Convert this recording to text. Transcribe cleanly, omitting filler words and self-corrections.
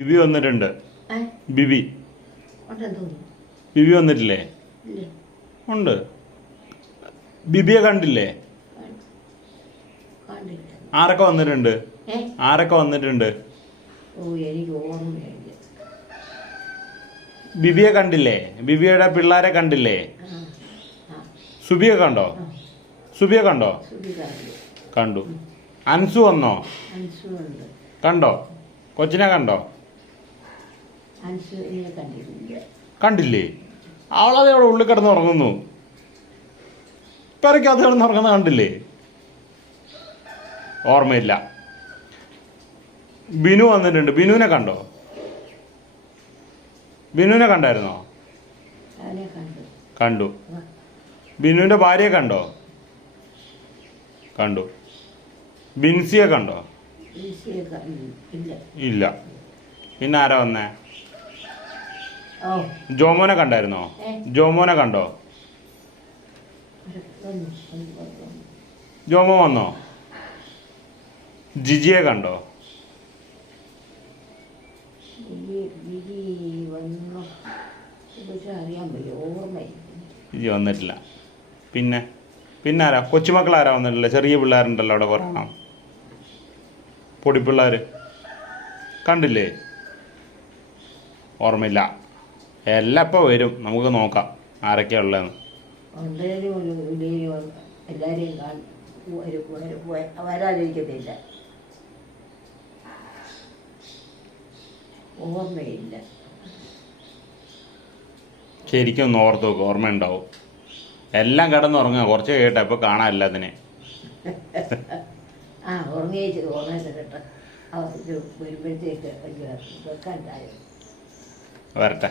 ബിബി വന്നിട്ടുണ്ട്. ഏ? ബിബി ഉണ്ടെന്ന് തോന്നുന്നു. ബിബി വന്നിട്ടില്ലേ? ഇല്ലേ? ഉണ്ട്. ബിബിയെ കണ്ടില്ലേ? കണ്ടില്ല. ആരൊക്കെ വന്നിട്ടുണ്ട്? ഏ? ആരൊക്കെ വന്നിട്ടുണ്ട്? ഓ എനിക്ക് ഓർമ്മയില്ല. ബിബിയെ കണ്ടില്ലേ? ബിബിയുടെ പിള്ളേരെ കണ്ടില്ലേ? ആ, ആ, സുബിയെ കണ്ടോ? ആ. സുബിയെ കണ്ടോ? സുബിതാണ്ട്. കണ്ടു. അൻസു വന്നോ? അൻസുണ്ട്. കണ്ടോ? കൊച്ചിനെ കണ്ടോ? അൻസുവിനെ കണ്ടിട്ടില്ല. കണ്ടില്ലേ? അവളതെ അവിടെ ഉള്ളിൽ കിടന്ന് ഉറങ്ങുന്നു. പെരക്കകത്ത് കിടന്ന് ഉറങ്ങുന്ന കണ്ടില്ലേ? ഓർമ്മയില്ല. ബിനു വന്നിട്ടുണ്ട്. ബിനുവിനെ കണ്ടോ? ബിനുവിനെ കണ്ടായിരുന്നോ? അവനെ കണ്ടു. കണ്ടു. ആ, ബിനുവിൻ്റെ ഭാര്യയെ കണ്ടോ? കണ്ടു. ബിൻസിയെ കണ്ടോ? ഈസിയെ ഇല്ല. ഇല്ല. പിന്നെ ആരാ വന്നേ? ഓ, ജോമോനെ കണ്ടായിരുന്നോ? ഏ? ജോമോനെ കണ്ടോ? വന്നു, വന്നു. ജോമോ വന്നോ? ജിജിയെ കണ്ടോ? വിധി വന്നു. പക്ഷെ അറിയാൻ വയ്യ, ഓർമ്മയില്ല. ജിജി വന്നിട്ടില്ല. പിന്നെ ആരാ? കൊച്ചുമക്കൾ ആരാ വന്നിട്ടില്ല? ചെറിയ പിള്ളേരുണ്ടല്ലോ അവിടെ കുറേ എണ്ണം. പൊടിപ്പിള്ളേർ കണ്ടില്ലേ? ഓർമ്മയില്ല. എല്ലാം ഇപ്പോൾ വരും. നമുക്ക് നോക്കാം ആരൊക്കെയാ ഉള്ളതെന്ന്. ഉണ്ടേലും ഇല്ലേലും എല്ലാവരെയും വരാതിരിക്കത്തില്ല. ഓർമ്മയില്ല. ശരിക്കും ഒന്ന് ഓർത്ത് നോക്കുക, ഓർമ്മയുണ്ടാവും. എല്ലാം കിടന്നുറങ്ങുക. കുറച്ച് കേട്ടെ ഇപ്പോൾ കാണാൻ എല്ലാത്തിനെ. ആ, ഉറങ്ങിയേച്ച് ഓർമ്മയില്ല കേട്ടോ. ഇത് വരുമ്പോഴത്തേക്ക് വെക്കാണ്ടായോ? വരട്ടെ.